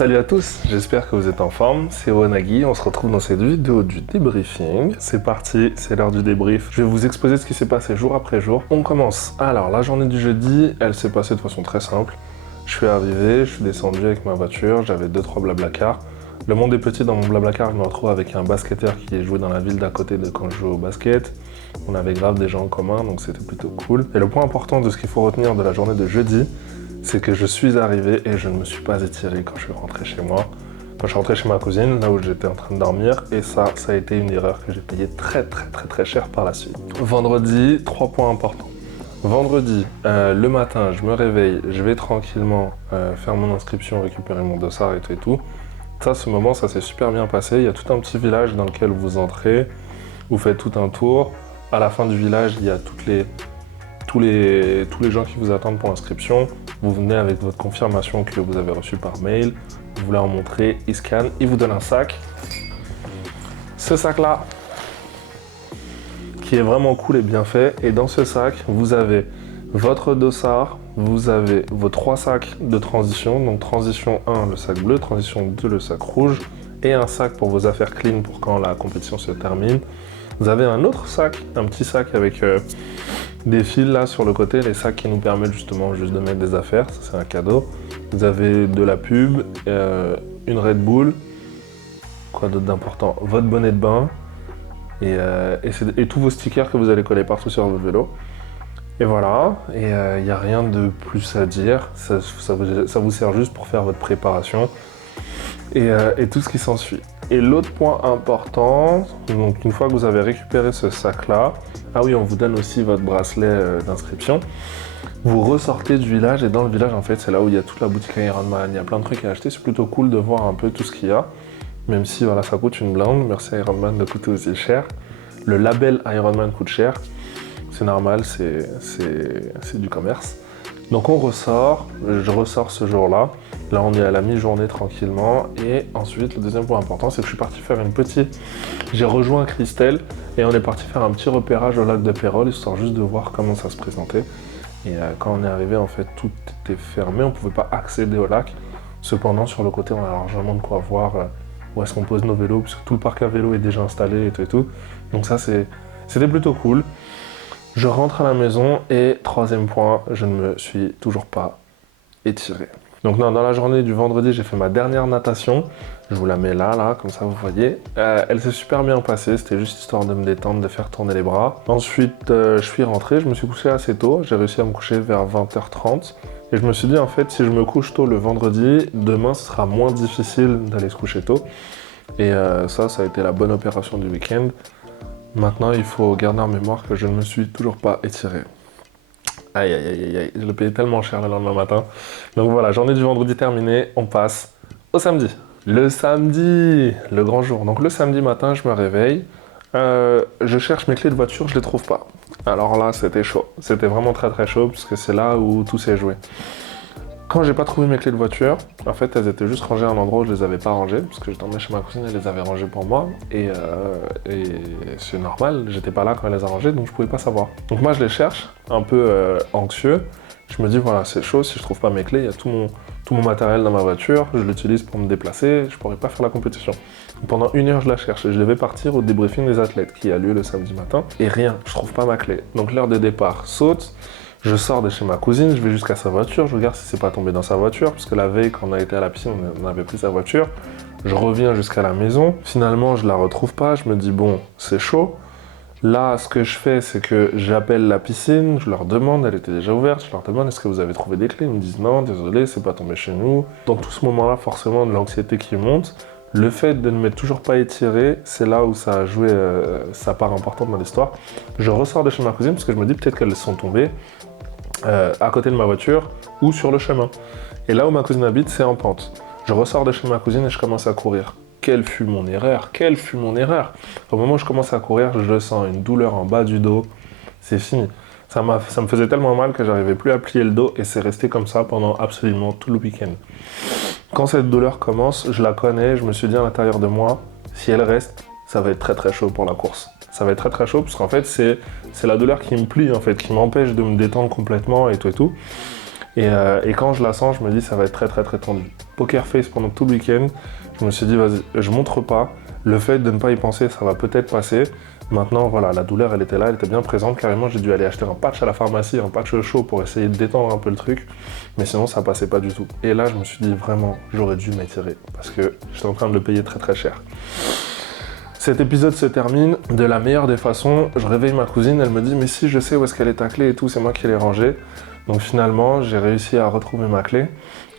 Salut à tous, j'espère que vous êtes en forme, c'est Onagi, on se retrouve dans cette vidéo du débriefing. C'est parti, c'est l'heure du débrief. Je vais vous exposer ce qui s'est passé jour après jour. On commence. Alors, la journée du jeudi, elle s'est passée de façon très simple. Je suis arrivé, je suis descendu avec ma voiture, j'avais 2-3 blablacar. Le monde est petit dans mon blablacar, je me retrouve avec un basketteur qui est joué dans la ville d'à côté de quand je jouais au basket. On avait grave des gens en commun, donc c'était plutôt cool. Et le point important de ce qu'il faut retenir de la journée de jeudi, c'est que je suis arrivé et je ne me suis pas étiré quand je suis rentré chez moi. Quand je suis rentré chez ma cousine, là où j'étais en train de dormir, et ça a été une erreur que j'ai payée très cher par la suite. Vendredi, 3 points importants. Vendredi, le matin, je me réveille, je vais tranquillement faire mon inscription, récupérer mon dossard et tout. Ça, ce moment, ça s'est super bien passé. Il y a tout un petit village dans lequel vous entrez, vous faites tout un tour. À la fin du village, il y a tous les gens qui vous attendent pour l'inscription. Vous venez avec votre confirmation que vous avez reçue par mail. Vous leur montrez, ils scannent, ils vous donnent un sac. Ce sac-là, qui est vraiment cool et bien fait. Et dans ce sac, vous avez votre dossard, vous avez vos 3 sacs de transition. Donc transition 1, le sac bleu, transition 2, le sac rouge. Et un sac pour vos affaires clean pour quand la compétition se termine. Vous avez un autre sac, un petit sac avec des fils là sur le côté, les sacs qui nous permettent justement juste de mettre des affaires, ça c'est un cadeau. Vous avez de la pub, une Red Bull, quoi d'autre d'important, votre bonnet de bain et tous vos stickers que vous allez coller partout sur votre vélo. Et voilà, et il n'y a rien de plus à dire, ça vous sert juste pour faire votre préparation et tout ce qui s'ensuit. Et l'autre point important, donc une fois que vous avez récupéré ce sac-là, ah oui, on vous donne aussi votre bracelet d'inscription, vous ressortez du village et dans le village, en fait, c'est là où il y a toute la boutique Ironman, il y a plein de trucs à acheter, c'est plutôt cool de voir un peu tout ce qu'il y a, même si voilà, ça coûte une blinde, merci Ironman de coûter aussi cher. Le label Ironman coûte cher, c'est normal, c'est du commerce. Donc on ressort, je ressors ce jour-là. Là on est à la mi-journée tranquillement. Et ensuite le deuxième point important, c'est que je suis parti faire j'ai rejoint Christelle et on est parti faire un petit repérage au lac de Pérol, histoire juste de voir comment ça se présentait. Et quand on est arrivé, en fait, tout était fermé, on ne pouvait pas accéder au lac. Cependant, sur le côté, on a largement de quoi voir où est-ce qu'on pose nos vélos, puisque tout le parc à vélo est déjà installé et tout. Donc ça, c'était plutôt cool. Je rentre à la maison et troisième point, je ne me suis toujours pas étiré. Donc non, dans la journée du vendredi, j'ai fait ma dernière natation. Je vous la mets là, comme ça vous voyez. Elle s'est super bien passée, c'était juste histoire de me détendre, de faire tourner les bras. Ensuite, je suis rentré, je me suis couché assez tôt. J'ai réussi à me coucher vers 20h30. Et je me suis dit, en fait, si je me couche tôt le vendredi, demain, ce sera moins difficile d'aller se coucher tôt. Et ça a été la bonne opération du week-end. Maintenant, il faut garder en mémoire que je ne me suis toujours pas étiré. Aïe, je l'ai payé tellement cher le lendemain matin. Donc voilà, journée du vendredi terminée, on passe au samedi. Le samedi, le grand jour. Donc le samedi matin, je me réveille, je cherche mes clés de voiture, je les trouve pas. Alors là, c'était chaud. C'était vraiment très chaud, puisque c'est là où tout s'est joué. Quand j'ai pas trouvé mes clés de voiture, en fait, elles étaient juste rangées à un endroit où je les avais pas rangées, parce que j'étais emmené chez ma cousine, elle les avait rangées pour moi, et c'est normal, j'étais pas là quand elle les a rangées, donc je pouvais pas savoir. Donc moi, je les cherche, un peu anxieux. Je me dis, voilà, c'est chaud, si je trouve pas mes clés, il y a tout mon matériel dans ma voiture, je l'utilise pour me déplacer, je pourrais pas faire la compétition. Donc pendant 1 heure, je la cherche, et je devais partir au débriefing des athlètes, qui a lieu le samedi matin, et rien, je trouve pas ma clé. Donc l'heure de départ saute. Je sors de chez ma cousine, je vais jusqu'à sa voiture, je regarde si c'est pas tombé dans sa voiture, parce que la veille, quand on a été à la piscine, on avait pris sa voiture. Je reviens jusqu'à la maison, finalement, je la retrouve pas, je me dis, bon, c'est chaud. Là, ce que je fais, c'est que j'appelle la piscine, je leur demande, elle était déjà ouverte, je leur demande, est-ce que vous avez trouvé des clés? Ils me disent, non, désolé, c'est pas tombé chez nous. Dans tout ce moment-là, forcément, de l'anxiété qui monte. Le fait de ne m'être toujours pas étiré, c'est là où ça a joué sa part importante dans l'histoire. Je ressors de chez ma cousine, parce que je me dis, peut-être qu'elles sont tombées à côté de ma voiture ou sur le chemin. Et là où ma cousine habite, c'est en pente. Je ressors de chez ma cousine et je commence à courir. Quelle fut mon erreur? Au moment où je commence à courir, je sens une douleur en bas du dos. C'est fini. Ça me faisait tellement mal que j'arrivais plus à plier le dos et c'est resté comme ça pendant absolument tout le week-end. Quand cette douleur commence, je la connais, je me suis dit à l'intérieur de moi, si elle reste, ça va être très chaud pour la course. Ça va être très chaud parce qu'en fait, c'est la douleur qui me plie, en fait, qui m'empêche de me détendre complètement et tout. Et quand je la sens, je me dis ça va être très très très tendu. Poker face pendant tout le week-end, je me suis dit vas-y, je montre pas. Le fait de ne pas y penser, ça va peut-être passer. Maintenant, voilà, la douleur, elle était là, elle était bien présente. Carrément, j'ai dû aller acheter un patch à la pharmacie, un patch chaud pour essayer de détendre un peu le truc. Mais sinon, ça passait pas du tout. Et là, je me suis dit vraiment, j'aurais dû m'étirer parce que j'étais en train de le payer très très cher. Cet épisode se termine de la meilleure des façons. Je réveille ma cousine, elle me dit « Mais si, je sais où est-ce qu'elle est ta clé et tout, c'est moi qui l'ai rangée. » Donc finalement, j'ai réussi à retrouver ma clé.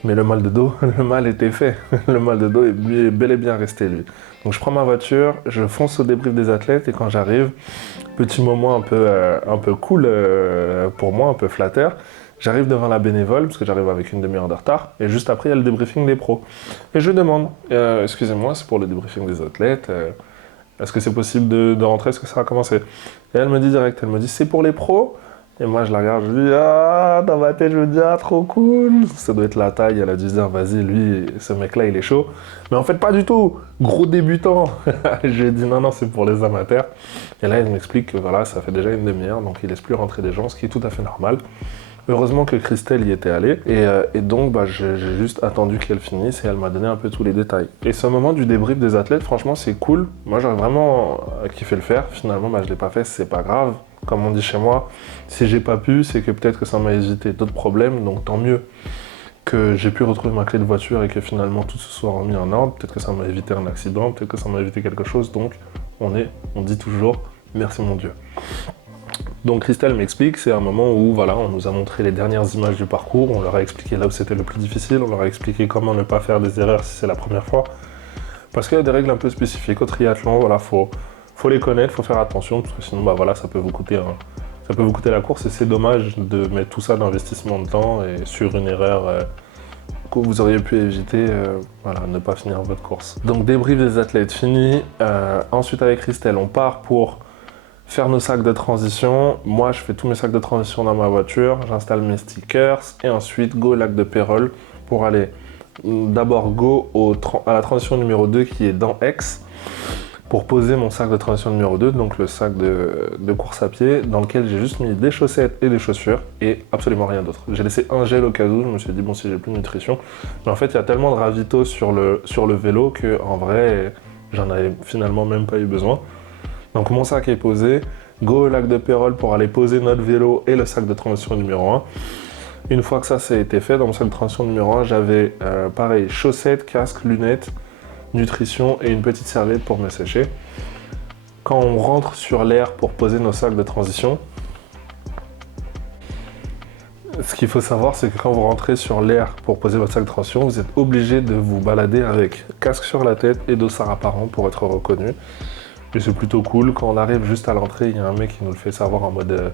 Mais le mal de dos, le mal était fait. Le mal de dos est bel et bien resté, lui. Donc je prends ma voiture, je fonce au débrief des athlètes et quand j'arrive, petit moment un peu cool pour moi, un peu flatteur, j'arrive devant la bénévole, parce que j'arrive avec une demi-heure de retard, et juste après, il y a le débriefing des pros. Et je demande, excusez-moi, c'est pour le débriefing des athlètes, est-ce que c'est possible de rentrer, est-ce que ça va commencer? Et elle me dit direct, elle me dit, c'est pour les pros? Et moi, je la regarde, je dis, ah, dans ma tête, je me dis, ah, trop cool. Ça doit être la taille, elle a dû se dire, vas-y, lui, ce mec-là, il est chaud. Mais en fait, pas du tout, gros débutant. Je lui ai dit, non, non, c'est pour les amateurs. Et là, il m'explique que voilà, ça fait déjà une demi-heure, donc il laisse plus rentrer des gens, ce qui est tout à fait normal. Heureusement que Christelle y était allée, et donc bah, j'ai juste attendu qu'elle finisse et elle m'a donné un peu tous les détails. Et ce moment du débrief des athlètes, franchement, c'est cool. Moi, j'aurais vraiment kiffé le faire. Finalement, bah, je l'ai pas fait, c'est pas grave. Comme on dit chez moi, si j'ai pas pu, c'est que peut-être que ça m'a évité d'autres problèmes, donc tant mieux que j'ai pu retrouver ma clé de voiture et que finalement tout se soit remis en ordre. Peut-être que ça m'a évité un accident, peut-être que ça m'a évité quelque chose, donc on dit toujours merci mon Dieu. Donc Christelle m'explique, c'est un moment où voilà, on nous a montré les dernières images du parcours, on leur a expliqué là où c'était le plus difficile, on leur a expliqué comment ne pas faire des erreurs si c'est la première fois. Parce qu'il y a des règles un peu spécifiques au triathlon, voilà, faut les connaître, faut faire attention, parce que sinon bah voilà, ça peut vous coûter la course et c'est dommage de mettre tout ça d'investissement de temps et sur une erreur que vous auriez pu éviter, voilà, ne pas finir votre course. Donc débrief des athlètes fini, ensuite avec Christelle, on part pour faire nos sacs de transition. Moi, je fais tous mes sacs de transition dans ma voiture, j'installe mes stickers et ensuite go au lac de Pérol pour aller d'abord go à la transition numéro 2 qui est dans Aix pour poser mon sac de transition numéro 2, donc le sac de course à pied dans lequel j'ai juste mis des chaussettes et des chaussures et absolument rien d'autre. J'ai laissé un gel au cas où, je me suis dit bon si j'ai plus de nutrition, mais en fait il y a tellement de ravito sur le vélo que en vrai j'en avais finalement même pas eu besoin. Donc mon sac est posé, go au lac de Pérol pour aller poser notre vélo et le sac de transition numéro 1. Une fois que ça a été fait, dans mon sac de transition numéro 1, j'avais pareil, chaussettes, casque, lunettes, nutrition et une petite serviette pour me sécher. Quand on rentre sur l'air pour poser nos sacs de transition, ce qu'il faut savoir, c'est que quand vous rentrez sur l'air pour poser votre sac de transition, vous êtes obligé de vous balader avec casque sur la tête et dossard apparent pour être reconnu. Et c'est plutôt cool, quand on arrive juste à l'entrée, il y a un mec qui nous le fait savoir en mode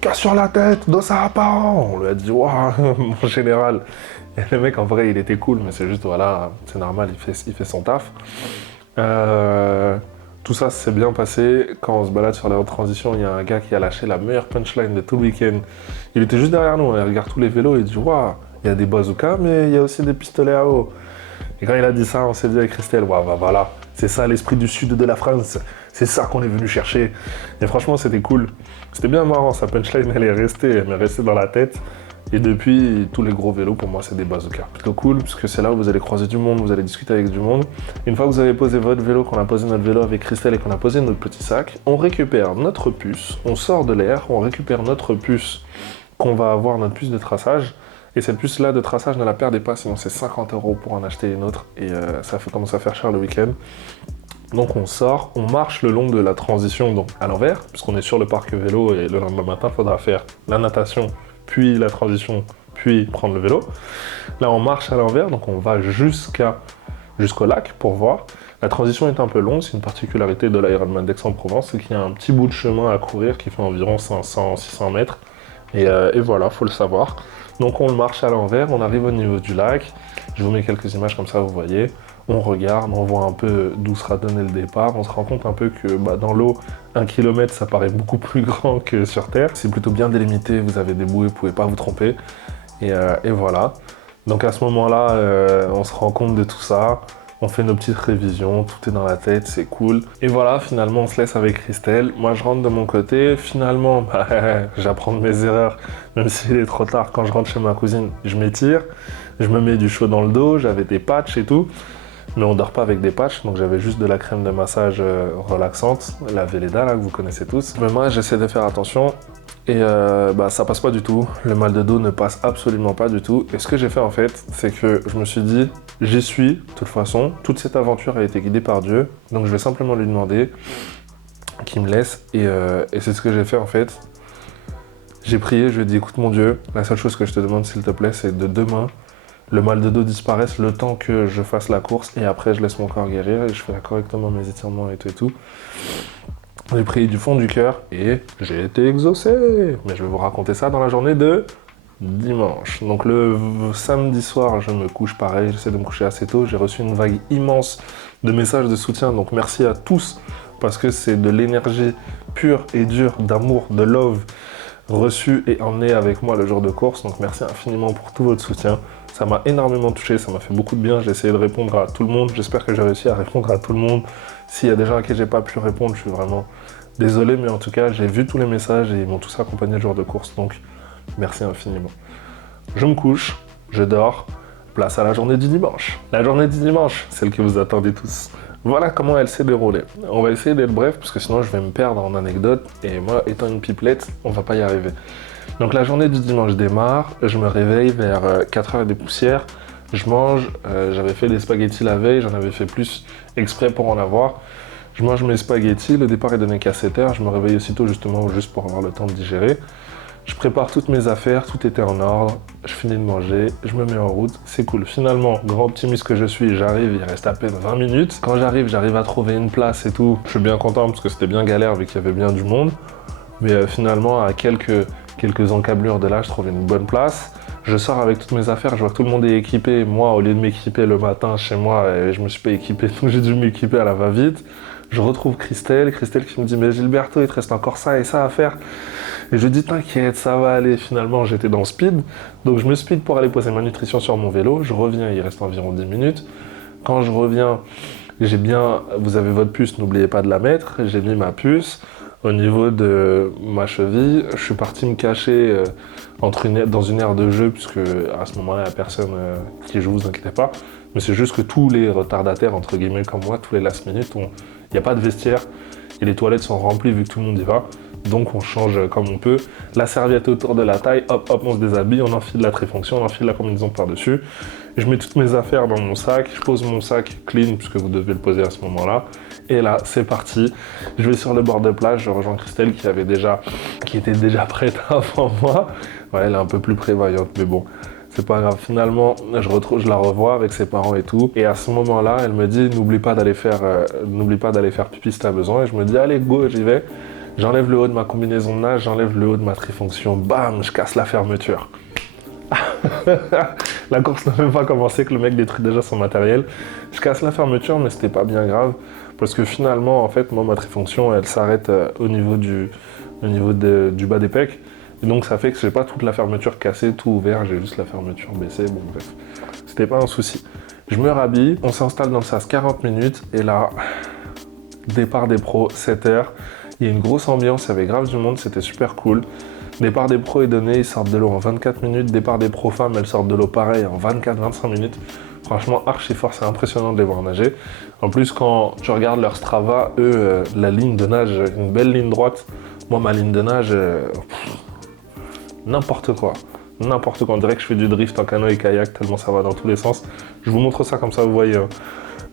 casse sur la tête, dossard apparent. On lui a dit waouh, mon général. Et le mec en vrai il était cool, mais c'est juste voilà, c'est normal, il fait son taf. Tout ça s'est bien passé. Quand on se balade sur la haute transition, il y a un gars qui a lâché la meilleure punchline de tout le week-end. Il était juste derrière nous, il regarde tous les vélos et il dit waouh, il y a des bazookas, mais il y a aussi des pistolets à eau. Et quand il a dit ça, on s'est dit avec Christelle, waouh, bah voilà, c'est ça l'esprit du sud de la France, c'est ça qu'on est venu chercher. Et franchement, c'était cool. C'était bien marrant, sa punchline, elle m'est restée dans la tête. Et depuis, tous les gros vélos, pour moi, c'est des bazookas. Plutôt cool, parce que c'est là où vous allez croiser du monde, vous allez discuter avec du monde. Une fois que vous avez posé votre vélo, qu'on a posé notre vélo avec Christelle et qu'on a posé notre petit sac, on récupère notre puce, on sort de l'air, on récupère notre puce, qu'on va avoir notre puce de traçage. Et cette puce-là de traçage, ne la perdez pas, sinon c'est 50 € pour en acheter une autre. Et ça commence à faire cher le week-end. Donc on sort, on marche le long de la transition donc à l'envers, puisqu'on est sur le parc vélo et le lendemain matin, il faudra faire la natation, puis la transition, puis prendre le vélo. Là on marche à l'envers, donc on va jusqu'au lac pour voir. La transition est un peu longue, c'est une particularité de l'Ironman d'Aix-en-Provence, c'est qu'il y a un petit bout de chemin à courir qui fait environ 500-600 mètres. Et voilà, faut le savoir. Donc on le marche à l'envers, on arrive au niveau du lac. Je vous mets quelques images comme ça, vous voyez. On regarde, on voit un peu d'où sera donné le départ. On se rend compte un peu que dans l'eau, 1 km, ça paraît beaucoup plus grand que sur Terre. C'est plutôt bien délimité, vous avez des bouées, vous ne pouvez pas vous tromper. Et voilà. Donc à ce moment-là, on se rend compte de tout ça. On fait nos petites révisions, tout est dans la tête, c'est cool. Et voilà, finalement, on se laisse avec Christelle. Moi, je rentre de mon côté. Finalement, j'apprends de mes erreurs. Même s'il est trop tard, quand je rentre chez ma cousine, je m'étire. Je me mets du chaud dans le dos, j'avais des patchs et tout. Mais on dort pas avec des patchs, donc j'avais juste de la crème de massage relaxante, la Velleda, là, que vous connaissez tous. Mais moi, j'essaie de faire attention. Et ça passe pas du tout, le mal de dos ne passe absolument pas du tout. Et ce que j'ai fait en fait, c'est que je me suis dit, j'y suis, de toute façon, toute cette aventure a été guidée par Dieu, donc je vais simplement lui demander qu'il me laisse. Et c'est ce que j'ai fait en fait. J'ai prié, je lui ai dit, écoute mon Dieu, la seule chose que je te demande s'il te plaît, c'est de demain, le mal de dos disparaisse le temps que je fasse la course, et après je laisse mon corps guérir, et je fais correctement mes étirements et tout et tout. J'ai prié du fond du cœur et j'ai été exaucé. Mais je vais vous raconter ça dans la journée de dimanche. Donc le samedi soir, je me couche pareil, j'essaie de me coucher assez tôt. J'ai reçu une vague immense de messages de soutien. Donc merci à tous parce que c'est de l'énergie pure et dure, d'amour, de love reçu et emmené avec moi le jour de course. Donc merci infiniment pour tout votre soutien. Ça m'a énormément touché, ça m'a fait beaucoup de bien. J'ai essayé de répondre à tout le monde. J'espère que j'ai réussi à répondre à tout le monde. S'il y a des gens à qui j'ai pas pu répondre, je suis vraiment désolé. Mais en tout cas, j'ai vu tous les messages et ils m'ont tous accompagné le jour de course. Donc, merci infiniment. Je me couche, je dors. Place à la journée du dimanche. La journée du dimanche, celle que vous attendez tous. Voilà comment elle s'est déroulée. On va essayer d'être bref, parce que sinon je vais me perdre en anecdotes. Et moi, étant une pipelette, on va pas y arriver. Donc la journée du dimanche démarre, je me réveille vers 4h des poussières, je mange, j'avais fait des spaghettis la veille, j'en avais fait plus exprès pour en avoir. Je mange mes spaghettis, le départ est donné qu'à 7h, je me réveille aussitôt justement juste pour avoir le temps de digérer. Je prépare toutes mes affaires, tout était en ordre, je finis de manger, je me mets en route, c'est cool. Finalement, grand optimiste que je suis, j'arrive, il reste à peine 20 minutes. Quand j'arrive à trouver une place et tout, je suis bien content parce que c'était bien galère vu qu'il y avait bien du monde. Mais finalement, à quelques encablures de là, je trouve une bonne place. Je sors avec toutes mes affaires, je vois que tout le monde est équipé. Moi, au lieu de m'équiper le matin chez moi, je me suis pas équipé, donc j'ai dû m'équiper à la va-vite. Je retrouve Christelle qui me dit « Mais Gilberto, il te reste encore ça et ça à faire ». Et je lui dis « T'inquiète, ça va aller ». Finalement, j'étais dans le speed. Donc je me speed pour aller poser ma nutrition sur mon vélo. Je reviens, il reste environ 10 minutes. Quand je reviens, vous avez votre puce, n'oubliez pas de la mettre. J'ai mis ma puce. Au niveau de ma cheville, je suis parti me cacher dans une aire de jeu, puisque à ce moment-là, il n'y a personne qui joue, vous inquiétez pas. Mais c'est juste que tous les retardataires, entre guillemets, comme moi, tous les last minute, il n'y a pas de vestiaire et les toilettes sont remplies vu que tout le monde y va. Donc on change comme on peut. La serviette autour de la taille, hop, hop, on se déshabille, on enfile la trifonction, on enfile la combinaison par-dessus. Je mets toutes mes affaires dans mon sac, je pose mon sac clean, puisque vous devez le poser à ce moment-là. Et là, c'est parti. Je vais sur le bord de plage, je rejoins Christelle qui était déjà prête avant moi. Ouais, elle est un peu plus prévoyante, mais bon, c'est pas grave. Finalement, je la revois avec ses parents et tout. Et à ce moment-là, elle me dit, n'oublie pas d'aller faire pipi si t'as besoin. Et je me dis, allez, go, j'y vais. J'enlève le haut de ma combinaison de nage, j'enlève le haut de ma trifonction. Bam, je casse la fermeture. La course n'a même pas commencé que le mec détruit déjà son matériel. Je casse la fermeture, mais c'était pas bien grave. Parce que finalement, en fait, moi, ma trifonction, elle s'arrête au niveau du bas des pecs. Et donc, ça fait que j'ai pas toute la fermeture cassée, tout ouvert, j'ai juste la fermeture baissée. Bon, bref, c'était pas un souci. Je me rhabille, on s'installe dans le sas 40 minutes. Et là, départ des pros, 7h. Il y a une grosse ambiance, il y avait grave du monde, c'était super cool. Départ des pros est donné, ils sortent de l'eau en 24 minutes. Départ des pros femmes, elles sortent de l'eau pareil en 24-25 minutes. Franchement, archi fort, c'est impressionnant de les voir nager. En plus, quand tu regardes leur Strava, eux, la ligne de nage, une belle ligne droite. Moi, ma ligne de nage, n'importe quoi. N'importe quoi, on dirait que je fais du drift en canoë et kayak, tellement ça va dans tous les sens. Je vous montre ça comme ça, vous voyez.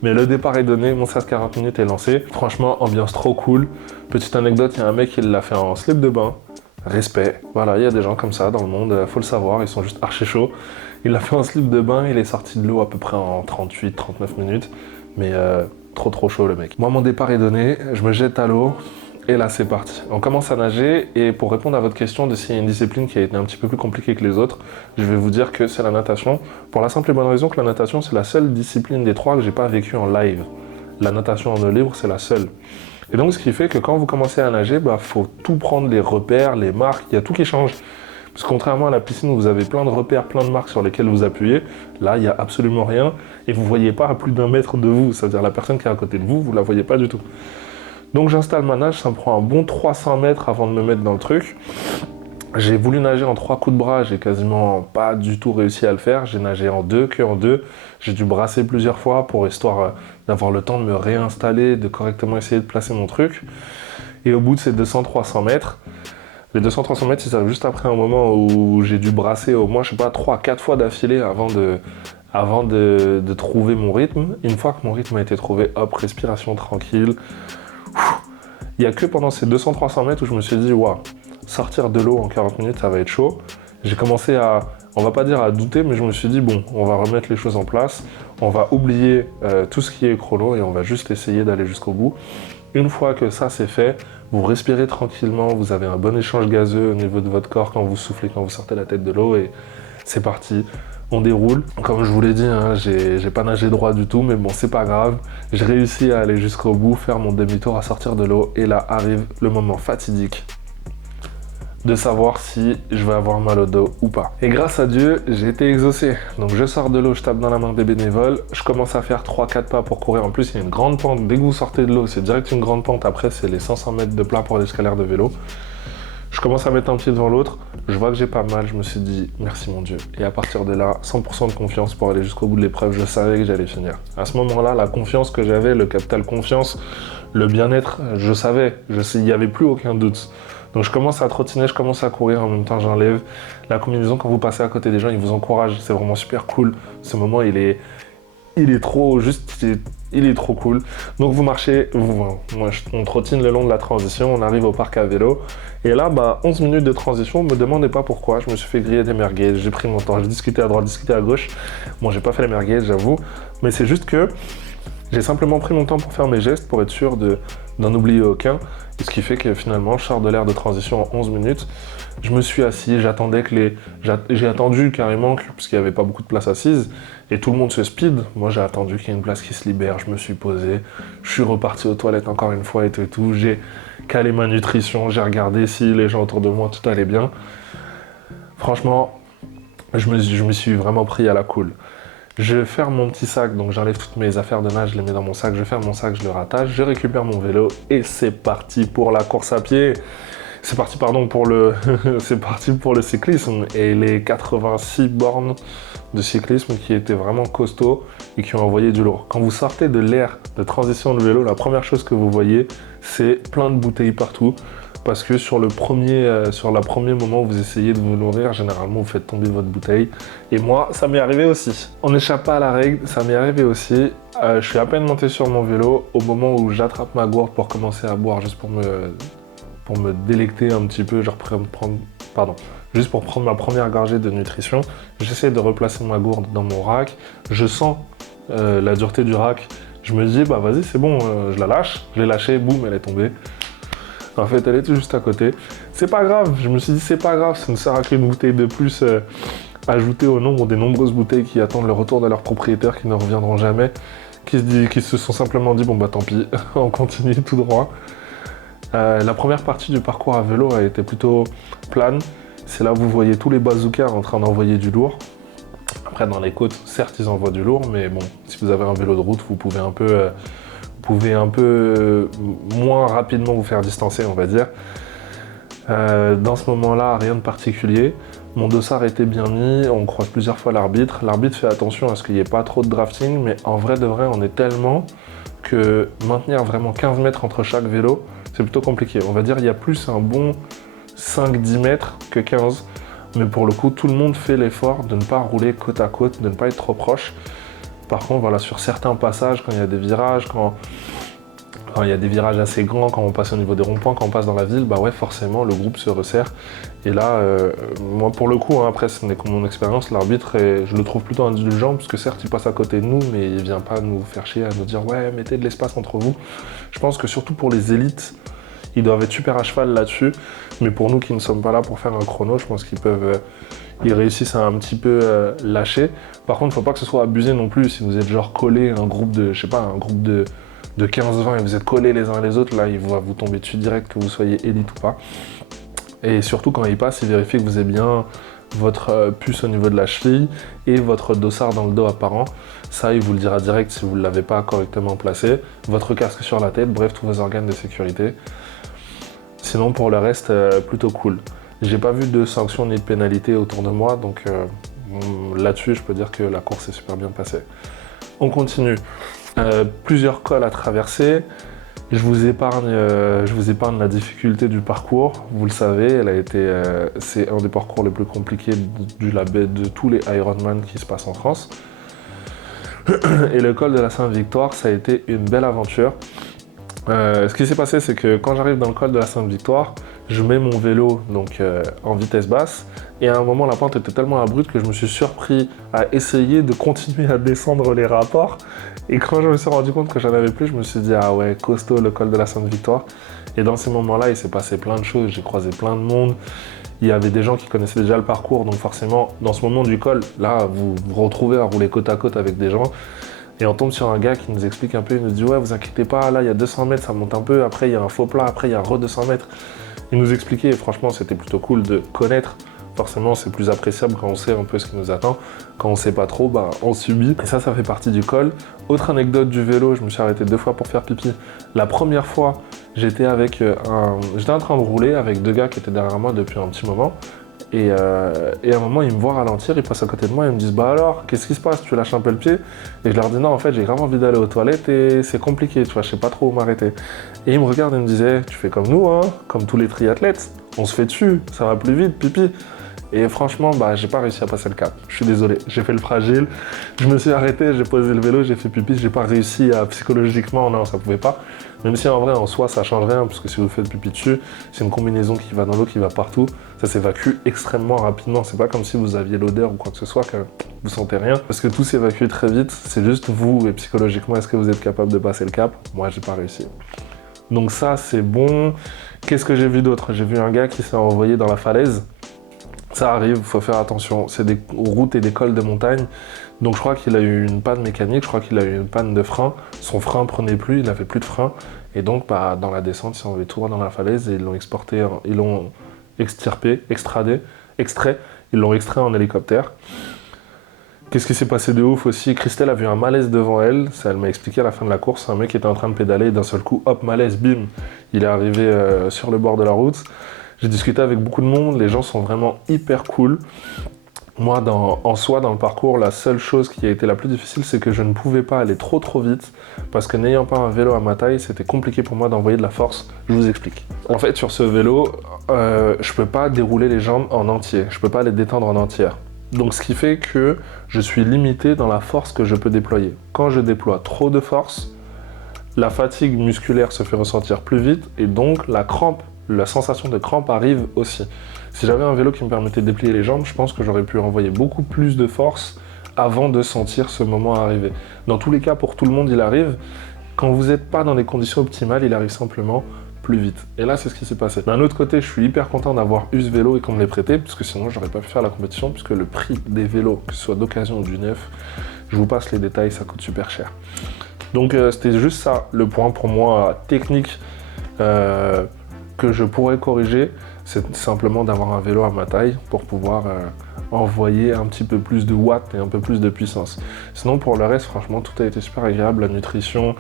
Mais le départ est donné, mon SAS 40 minutes est lancé. Franchement, ambiance trop cool. Petite anecdote, il y a un mec qui l'a fait en slip de bain. Respect. Voilà, il y a des gens comme ça dans le monde, faut le savoir, ils sont juste archi chauds. Il l'a fait en slip de bain, il est sorti de l'eau à peu près en 38-39 minutes. Mais trop chaud le mec. Moi, mon départ est donné, je me jette à l'eau. Et là, c'est parti. On commence à nager et pour répondre à votre question de s'il y a une discipline qui a été un petit peu plus compliquée que les autres, je vais vous dire que c'est la natation. Pour la simple et bonne raison que la natation, c'est la seule discipline des trois que j'ai pas vécue en live. La natation en eau libre, c'est la seule. Et donc, ce qui fait que quand vous commencez à nager, faut tout prendre, les repères, les marques, il y a tout qui change. Parce que contrairement à la piscine où vous avez plein de repères, plein de marques sur lesquelles vous appuyez, là, il n'y a absolument rien et vous ne voyez pas à plus d'1 mètre de vous. C'est-à-dire la personne qui est à côté de vous, vous ne la voyez pas du tout. Donc j'installe ma nage, ça me prend un bon 300 mètres avant de me mettre dans le truc. J'ai voulu nager en 3 coups de bras, j'ai quasiment pas du tout réussi à le faire. J'ai nagé en 2, que en 2. J'ai dû brasser plusieurs fois pour histoire d'avoir le temps de me réinstaller, de correctement essayer de placer mon truc. Et au bout de ces 200-300 mètres, les 200-300 mètres, ils arrivent juste après un moment où j'ai dû brasser au moins, je sais pas, 3-4 fois d'affilée avant de trouver mon rythme. Une fois que mon rythme a été trouvé, hop, respiration tranquille. Il n'y a que pendant ces 200-300 mètres où je me suis dit, waouh, sortir de l'eau en 40 minutes, ça va être chaud. J'ai commencé à, on va pas dire à douter, mais je me suis dit, bon, on va remettre les choses en place, on va oublier tout ce qui est chrono et on va juste essayer d'aller jusqu'au bout. Une fois que ça c'est fait, vous respirez tranquillement, vous avez un bon échange gazeux au niveau de votre corps quand vous soufflez, quand vous sortez la tête de l'eau et c'est parti. On déroule. Comme je vous l'ai dit, hein, j'ai pas nagé droit du tout, mais bon, c'est pas grave. J'ai réussi à aller jusqu'au bout, faire mon demi-tour, à sortir de l'eau et là arrive le moment fatidique de savoir si je vais avoir mal au dos ou pas. Et grâce à Dieu, j'ai été exaucé. Donc je sors de l'eau, je tape dans la main des bénévoles, je commence à faire 3-4 pas pour courir. En plus, il y a une grande pente. Dès que vous sortez de l'eau, c'est direct une grande pente. Après, c'est les 500 mètres de plat pour l'escalaire de vélo. Je commence à mettre un pied devant l'autre, je vois que j'ai pas mal, je me suis dit merci mon Dieu. Et à partir de là, 100% de confiance pour aller jusqu'au bout de l'épreuve, je savais que j'allais finir. À ce moment-là, la confiance que j'avais, le capital confiance, le bien-être, je savais, il n'y avait plus aucun doute. Donc je commence à trottiner, je commence à courir, en même temps j'enlève la combinaison. Quand vous passez à côté des gens, ils vous encouragent, c'est vraiment super cool. Ce moment, il est trop juste, il est trop cool. Donc vous marchez, on trottine le long de la transition, on arrive au parc à vélo. Et là, 11 minutes de transition, me demandez pas pourquoi, je me suis fait griller des merguez, j'ai pris mon temps, j'ai discuté à droite, discuté à gauche. Bon, j'ai pas fait les merguez, j'avoue, mais c'est juste que j'ai simplement pris mon temps pour faire mes gestes, pour être sûr d'en oublier aucun. Et ce qui fait que finalement, je sors de l'air de transition en 11 minutes. Je me suis assis, j'ai attendu carrément, parce qu'il n'y avait pas beaucoup de place assise, et tout le monde se speed. Moi, j'ai attendu qu'il y ait une place qui se libère, je me suis posé, je suis reparti aux toilettes encore une fois et tout. J'ai calé ma nutrition, j'ai regardé si les gens autour de moi, tout allait bien. Franchement, je me suis vraiment pris à la cool. Je ferme mon petit sac, donc j'enlève toutes mes affaires de nage, je les mets dans mon sac, je ferme mon sac, je le rattache, je récupère mon vélo et c'est parti pour la course à pied. C'est parti, c'est parti pour le cyclisme et les 86 bornes de cyclisme qui étaient vraiment costauds et qui ont envoyé du lourd. Quand vous sortez de l'aire de transition de vélo, la première chose que vous voyez, c'est plein de bouteilles partout. Parce que sur le premier moment où vous essayez de vous nourrir, généralement vous faites tomber votre bouteille. Et moi, ça m'est arrivé aussi. On n'échappe pas à la règle, ça m'est arrivé aussi. Je suis à peine monté sur mon vélo au moment où j'attrape ma gourde pour commencer à boire, juste pour me délecter un petit peu, juste pour prendre ma première gorgée de nutrition. J'essaie de replacer ma gourde dans mon rack. Je sens la dureté du rack. Je me dis, vas-y, c'est bon, je la lâche. Je l'ai lâchée, boum, elle est tombée. En fait, elle était juste à côté. C'est pas grave, je me suis dit, c'est pas grave, ça ne sert à qu'une bouteille de plus ajoutée au nombre des nombreuses bouteilles qui attendent le retour de leurs propriétaires, qui ne reviendront jamais, qui se sont simplement dit, tant pis, on continue tout droit. La première partie du parcours à vélo a été plutôt plane. C'est là où vous voyez tous les bazookas en train d'envoyer du lourd. Après, dans les côtes, certes, ils envoient du lourd, mais bon, si vous avez un vélo de route, vous pouvez un peu moins rapidement vous faire distancer, on va dire. Dans ce moment-là, rien de particulier. Mon dossard était bien mis, on croise plusieurs fois l'arbitre. L'arbitre fait attention à ce qu'il n'y ait pas trop de drafting, mais en vrai de vrai, on est tellement que maintenir vraiment 15 mètres entre chaque vélo, c'est plutôt compliqué. On va dire qu'il y a plus un bon 5-10 mètres que 15. Mais pour le coup, tout le monde fait l'effort de ne pas rouler côte à côte, de ne pas être trop proche. Par contre, voilà, sur certains passages, quand il y a des virages, quand il y a des virages assez grands, quand on passe au niveau des ronds-points, quand on passe dans la ville, forcément, le groupe se resserre. Et là, moi, pour le coup, après, ce n'est que mon expérience, l'arbitre, je le trouve plutôt indulgent, parce que certes, il passe à côté de nous, mais il ne vient pas nous faire chier à nous dire « Ouais, mettez de l'espace entre vous ». Je pense que surtout pour les élites, ils doivent être super à cheval là-dessus. Mais pour nous qui ne sommes pas là pour faire un chrono, je pense ils réussissent à un petit peu lâcher. Par contre, il ne faut pas que ce soit abusé non plus. Si vous êtes genre collé un groupe de 15-20 et vous êtes collés les uns les autres, là, il va vous tomber dessus direct, que vous soyez élite ou pas. Et surtout quand il passe, il vérifie que vous avez bien votre puce au niveau de la cheville et votre dossard dans le dos apparent. Ça, il vous le dira direct si vous ne l'avez pas correctement placé. Votre casque sur la tête, bref, tous vos organes de sécurité. Sinon, pour le reste, plutôt cool. J'ai pas vu de sanctions ni de pénalités autour de moi, donc là-dessus, je peux dire que la course est super bien passée. On continue. Plusieurs cols à traverser. Je vous épargne la difficulté du parcours. Vous le savez, c'est un des parcours les plus compliqués de tous les Ironman qui se passent en France. Et le col de la Sainte-Victoire, ça a été une belle aventure. Ce qui s'est passé, c'est que quand j'arrive dans le col de la Sainte-Victoire, je mets mon vélo donc, en vitesse basse. Et à un moment, la pente était tellement abrupte que je me suis surpris à essayer de continuer à descendre les rapports. Et quand je me suis rendu compte que j'en avais plus, je me suis dit, ah ouais, costaud le col de la Sainte-Victoire. Et dans ces moments-là, il s'est passé plein de choses. J'ai croisé plein de monde. Il y avait des gens qui connaissaient déjà le parcours. Donc forcément, dans ce moment du col, là, vous vous retrouvez à rouler côte à côte avec des gens. Et on tombe sur un gars qui nous explique un peu, il nous dit « Ouais, vous inquiétez pas, là, il y a 200 mètres, ça monte un peu. Après, il y a un faux plat. Après, il y a re 200 mètres. » Il nous expliquait, et franchement, c'était plutôt cool de connaître. Forcément, c'est plus appréciable quand on sait un peu ce qui nous attend. Quand on sait pas trop, bah, on subit. Et ça fait partie du col. Autre anecdote du vélo, je me suis arrêté 2 fois pour faire pipi. La première fois, j'étais en train de rouler avec 2 gars qui étaient derrière moi depuis un petit moment. Et à un moment, ils me voient ralentir, ils passent à côté de moi, ils me disent « Bah alors, qu'est-ce qui se passe? Tu lâches un peu le pied ?» Et je leur dis « Non, en fait, j'ai grave envie d'aller aux toilettes et c'est compliqué, tu vois, je sais pas trop où m'arrêter. » Et ils me regardent et me disaient « Tu fais comme nous, hein, comme tous les triathlètes, on se fait dessus, ça va plus vite, pipi. » Et franchement, bah, j'ai pas réussi à passer le cap. Je suis désolé, j'ai fait le fragile. Je me suis arrêté, j'ai posé le vélo, j'ai fait pipi, j'ai pas réussi à psychologiquement, non, ça pouvait pas. Même si en vrai, en soi, ça change rien, parce que si vous faites pipi dessus, c'est une combinaison qui va dans l'eau, qui va partout. Ça s'évacue extrêmement rapidement. C'est pas comme si vous aviez l'odeur ou quoi que ce soit, que vous sentez rien. Parce que tout s'évacue très vite. C'est juste vous, et psychologiquement, est-ce que vous êtes capable de passer le cap? Moi, j'ai pas réussi. Donc ça, c'est bon. Qu'est-ce que j'ai vu d'autre? J'ai vu un gars qui s'est envoyé dans la falaise. Ça arrive, il faut faire attention. C'est des routes et des cols de montagne. Donc je crois qu'il a eu une panne mécanique, je crois qu'il a eu une panne de frein. Son frein prenait plus, il n'avait plus de frein. Et donc bah, dans la descente, ils sont envoyés tout droit dans la falaise et ils l'ont exporté, ils l'ont extirpé, extrait, ils l'ont extrait en hélicoptère. Qu'est-ce qui s'est passé de ouf aussi? Christelle a vu un malaise devant elle, ça, elle m'a expliqué à la fin de la course. Un mec était en train de pédaler, d'un seul coup, hop, malaise, bim, il est arrivé sur le bord de la route. J'ai discuté avec beaucoup de monde, les gens sont vraiment hyper cool. Moi, en soi, dans le parcours, la seule chose qui a été la plus difficile, c'est que je ne pouvais pas aller trop vite, parce que n'ayant pas un vélo à ma taille, c'était compliqué pour moi d'envoyer de la force. Je vous explique. En fait, sur ce vélo, je peux pas dérouler les jambes en entier, je peux pas les détendre en entière. Donc ce qui fait que je suis limité dans la force que je peux déployer. Quand je déploie trop de force, la fatigue musculaire se fait ressentir plus vite, et donc la sensation de crampe arrive aussi. Si j'avais un vélo qui me permettait de déplier les jambes, je pense que j'aurais pu envoyer beaucoup plus de force avant de sentir ce moment arriver. Dans tous les cas, pour tout le monde, il arrive. Quand vous n'êtes pas dans des conditions optimales, il arrive simplement plus vite. Et là, c'est ce qui s'est passé. D'un autre côté, je suis hyper content d'avoir eu ce vélo et qu'on me l'ait prêté, parce que sinon, j'aurais pas pu faire la compétition, puisque le prix des vélos, que ce soit d'occasion ou du neuf, je vous passe les détails, ça coûte super cher. Donc, c'était juste ça, le point pour moi technique que je pourrais corriger, c'est simplement d'avoir un vélo à ma taille pour pouvoir envoyer un petit peu plus de watts et un peu plus de puissance. Sinon, pour le reste, franchement, tout a été super agréable. La nutrition,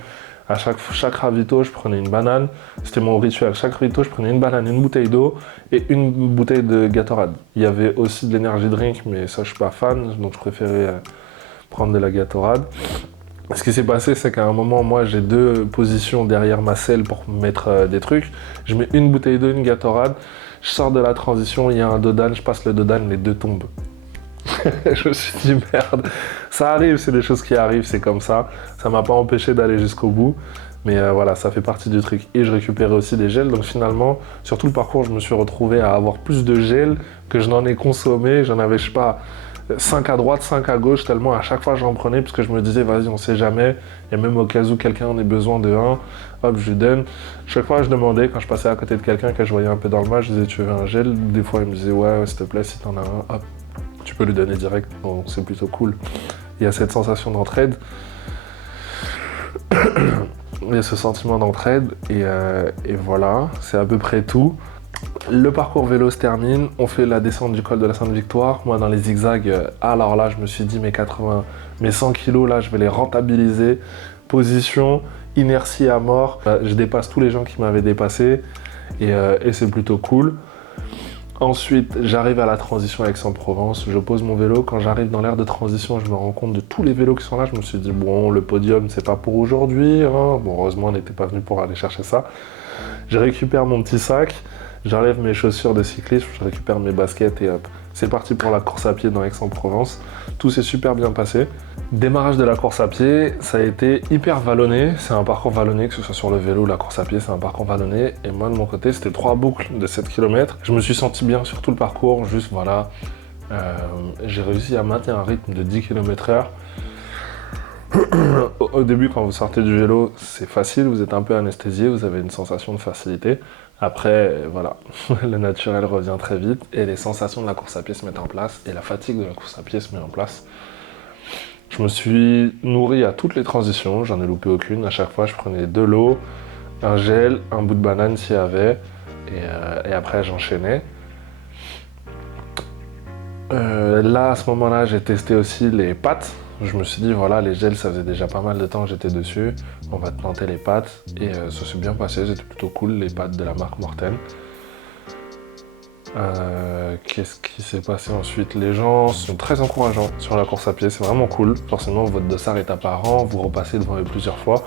à chaque ravito, je prenais une banane. C'était mon rituel. Chaque ravito, je prenais une banane, une bouteille d'eau et une bouteille de Gatorade. Il y avait aussi de l'énergie drink, mais ça, je suis pas fan, donc je préférais prendre de la Gatorade. Ce qui s'est passé, c'est qu'à un moment, moi, j'ai 2 positions derrière ma selle pour mettre des trucs. Je mets une bouteille d'eau, une Gatorade, je sors de la transition, il y a un dodan, je passe le dodan, les 2 tombent. Je me suis dit, merde, ça arrive, c'est des choses qui arrivent, c'est comme ça. Ça m'a pas empêché d'aller jusqu'au bout, mais voilà, ça fait partie du truc. Et je récupérais aussi des gels, donc finalement, sur tout le parcours, je me suis retrouvé à avoir plus de gel que je n'en ai consommé. J'en avais, je sais pas, 5 à droite, 5 à gauche, tellement à chaque fois j'en prenais, parce que je me disais, vas-y, on sait jamais, et même au cas où quelqu'un en ait besoin de un, hop, je lui donne. Chaque fois, je demandais, quand je passais à côté de quelqu'un, que je voyais un peu dans le match, je disais, tu veux un gel? Des fois, il me disait, ouais, s'il te plaît, si t'en as un, hop, tu peux lui donner direct, bon, c'est plutôt cool. Il y a cette sensation d'entraide, il y a ce sentiment d'entraide, et voilà, c'est à peu près tout. Le parcours vélo se termine, on fait la descente du col de la Sainte-Victoire. Moi, dans les zigzags, alors là, je me suis dit, mes 100 kilos, là, je vais les rentabiliser. Position, inertie à mort. Je dépasse tous les gens qui m'avaient dépassé et c'est plutôt cool. Ensuite, j'arrive à la transition Aix-en-Provence, je pose mon vélo. Quand j'arrive dans l'aire de transition, je me rends compte de tous les vélos qui sont là. Je me suis dit, bon, le podium, c'est pas pour aujourd'hui, hein. Bon, heureusement, on n'était pas venu pour aller chercher ça. Je récupère mon petit sac, j'enlève mes chaussures de cycliste, je récupère mes baskets et hop. C'est parti pour la course à pied dans Aix-en-Provence. Tout s'est super bien passé. Démarrage de la course à pied, ça a été hyper vallonné. C'est un parcours vallonné, que ce soit sur le vélo ou la course à pied, c'est un parcours vallonné. Et moi, de mon côté, c'était 3 boucles de 7 km. Je me suis senti bien sur tout le parcours, juste voilà. J'ai réussi à maintenir un rythme de 10 km/h. Au début, quand vous sortez du vélo, c'est facile, vous êtes un peu anesthésié, vous avez une sensation de facilité. Après, voilà, le naturel revient très vite et les sensations de la course à pied se mettent en place et la fatigue de la course à pied se met en place. Je me suis nourri à toutes les transitions, j'en ai loupé aucune. À chaque fois, je prenais de l'eau, un gel, un bout de banane s'il y avait et après, j'enchaînais. Là, à ce moment-là, j'ai testé aussi les pâtes. Je me suis dit, voilà, les gels, ça faisait déjà pas mal de temps que j'étais dessus. On va tenter les pâtes. Et ça s'est bien passé, c'était plutôt cool, les pâtes de la marque Morten. Qu'est-ce qui s'est passé ensuite? Les gens sont très encourageants sur la course à pied, c'est vraiment cool. Forcément, votre dossard est apparent, vous repassez devant eux plusieurs fois.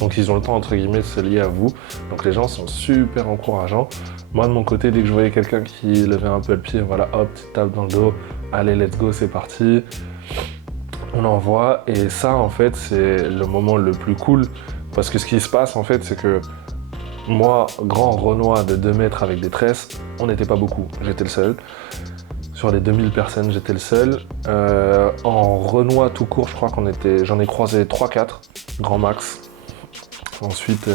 Donc, ils ont le temps, entre guillemets, de se lier à vous. Donc, les gens sont super encourageants. Moi, de mon côté, dès que je voyais quelqu'un qui levait un peu le pied, voilà, hop, petite tape dans le dos. Allez, let's go, c'est parti. On envoie. Et ça, en fait, c'est le moment le plus cool. Parce que ce qui se passe, en fait, c'est que moi, grand Renoir de 2 mètres avec des tresses, on n'était pas beaucoup, j'étais le seul. Sur les 2000 personnes, j'étais le seul. En Renoir tout court, je crois j'en ai croisé 3-4, grand max. Ensuite,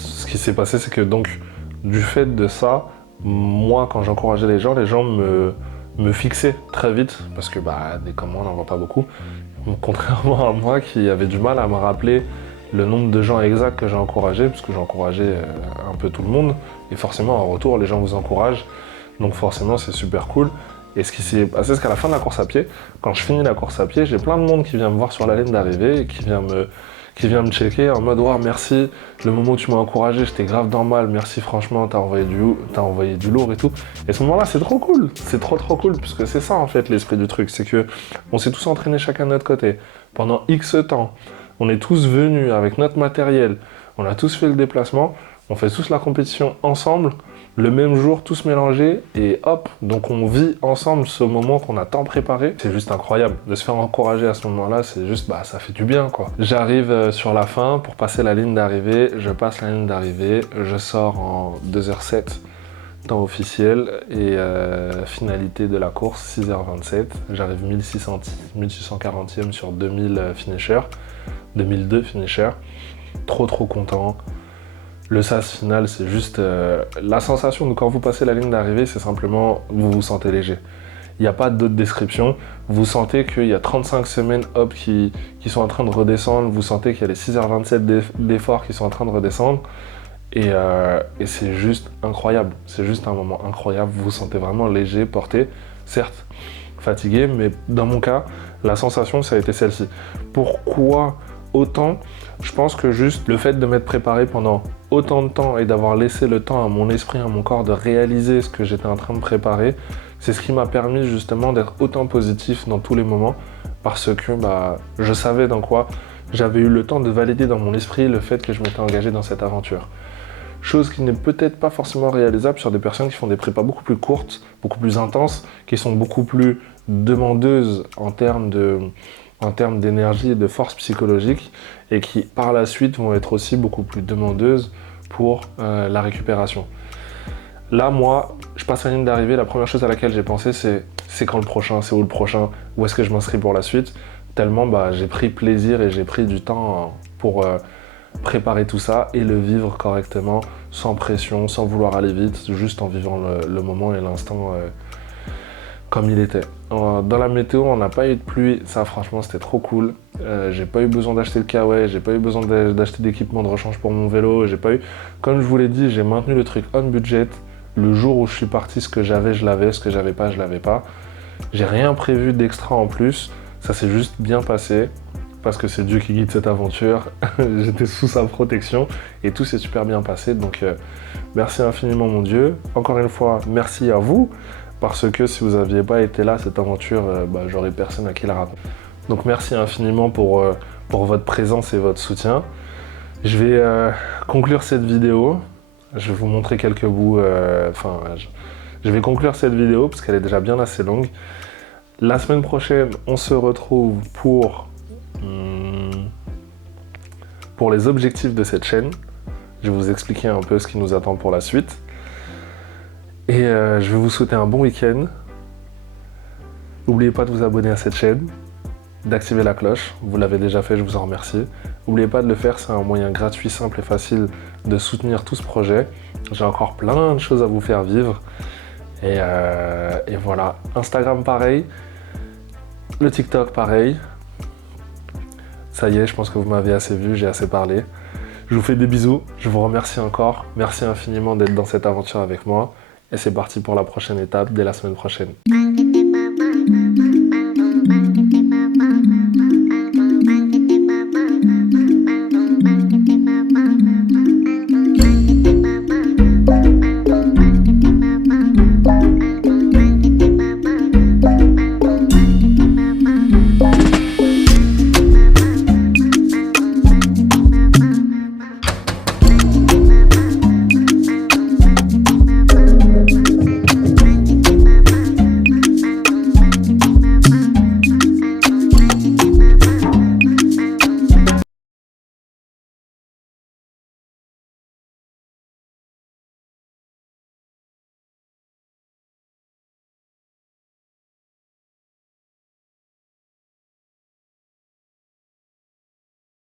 ce qui s'est passé, c'est que donc, du fait de ça, moi, quand j'encourageais les gens me fixaient très vite, parce que des commandes, on n'en voit pas beaucoup. Contrairement à moi qui avait du mal à me rappeler le nombre de gens exacts que j'ai encouragés, parce que j'ai encouragé un peu tout le monde, et forcément en retour les gens vous encouragent, donc forcément c'est super cool. Et ce qui s'est passé, c'est qu'à la fin de la course à pied, quand je finis la course à pied, j'ai plein de monde qui vient me voir sur la ligne d'arrivée et qui vient me checker en mode « Wow, merci, le moment où tu m'as encouragé, j'étais grave dans le mal, merci franchement, t'as envoyé du lourd et tout. » Et ce moment-là, c'est trop cool, c'est trop cool, puisque c'est ça en fait l'esprit du truc, c'est que on s'est tous entraînés chacun de notre côté pendant X temps. On est tous venus avec notre matériel, on a tous fait le déplacement, on fait tous la compétition ensemble, le même jour, tous mélangés, et hop, donc on vit ensemble ce moment qu'on a tant préparé. C'est juste incroyable de se faire encourager à ce moment-là, c'est juste, ça fait du bien, quoi. J'arrive sur la fin pour passer la ligne d'arrivée, je passe la ligne d'arrivée, je sors en 2h07, temps officiel, et finalité de la course, 6h27. J'arrive 1640e sur 2000 finishers. 2002 finisher, trop content. Le sas final, c'est juste la sensation de quand vous passez la ligne d'arrivée, c'est simplement vous vous sentez léger. Il n'y a pas d'autre description. Vous sentez qu'il y a 35 semaines hop qui sont en train de redescendre. Vous sentez qu'il y a les 6h27 d'efforts qui sont en train de redescendre. Et c'est juste incroyable. C'est juste un moment incroyable. Vous vous sentez vraiment léger, porté. Certes, fatigué, mais dans mon cas, la sensation, ça a été celle-ci. Pourquoi autant? Je pense que juste le fait de m'être préparé pendant autant de temps et d'avoir laissé le temps à mon esprit, à mon corps de réaliser ce que j'étais en train de préparer, c'est ce qui m'a permis justement d'être autant positif dans tous les moments, parce que je savais dans quoi j'avais eu le temps de valider dans mon esprit le fait que je m'étais engagé dans cette aventure. Chose qui n'est peut-être pas forcément réalisable sur des personnes qui font des prépas beaucoup plus courtes, beaucoup plus intenses, qui sont beaucoup plus demandeuses en termes d'énergie et de force psychologique, et qui par la suite vont être aussi beaucoup plus demandeuses pour la récupération. Là, moi, je passe la ligne d'arrivée, la première chose à laquelle j'ai pensé, c'est quand le prochain, c'est où le prochain, où est-ce que je m'inscris pour la suite, tellement j'ai pris plaisir et j'ai pris du temps pour préparer tout ça et le vivre correctement, sans pression, sans vouloir aller vite, juste en vivant le moment et l'instant comme il était. Dans la météo, on n'a pas eu de pluie. Ça, franchement, c'était trop cool. J'ai pas eu besoin d'acheter le kawaii, j'ai pas eu besoin d'acheter d'équipement de rechange pour mon vélo. J'ai pas eu... Comme je vous l'ai dit, j'ai maintenu le truc on budget. Le jour où je suis parti, ce que j'avais, je l'avais. Ce que j'avais pas, je l'avais pas. J'ai rien prévu d'extra en plus. Ça s'est juste bien passé. Parce que c'est Dieu qui guide cette aventure. J'étais sous sa protection. Et tout s'est super bien passé. Donc, merci infiniment, mon Dieu. Encore une fois, merci à vous. Parce que si vous n'aviez pas été là, cette aventure, j'aurais personne à qui la raconter. Donc merci infiniment pour votre présence et votre soutien. Je vais conclure cette vidéo. Je vais vous montrer quelques bouts. Je vais conclure cette vidéo parce qu'elle est déjà bien assez longue. La semaine prochaine, on se retrouve pour les objectifs de cette chaîne. Je vais vous expliquer un peu ce qui nous attend pour la suite. Et je vais vous souhaiter un bon week-end. N'oubliez pas de vous abonner à cette chaîne, d'activer la cloche. Vous l'avez déjà fait, je vous en remercie. N'oubliez pas de le faire, c'est un moyen gratuit, simple et facile de soutenir tout ce projet. J'ai encore plein de choses à vous faire vivre. Et voilà. Instagram, pareil. Le TikTok, pareil. Ça y est, je pense que vous m'avez assez vu, j'ai assez parlé. Je vous fais des bisous, je vous remercie encore. Merci infiniment d'être dans cette aventure avec moi. Et c'est parti pour la prochaine étape dès la semaine prochaine.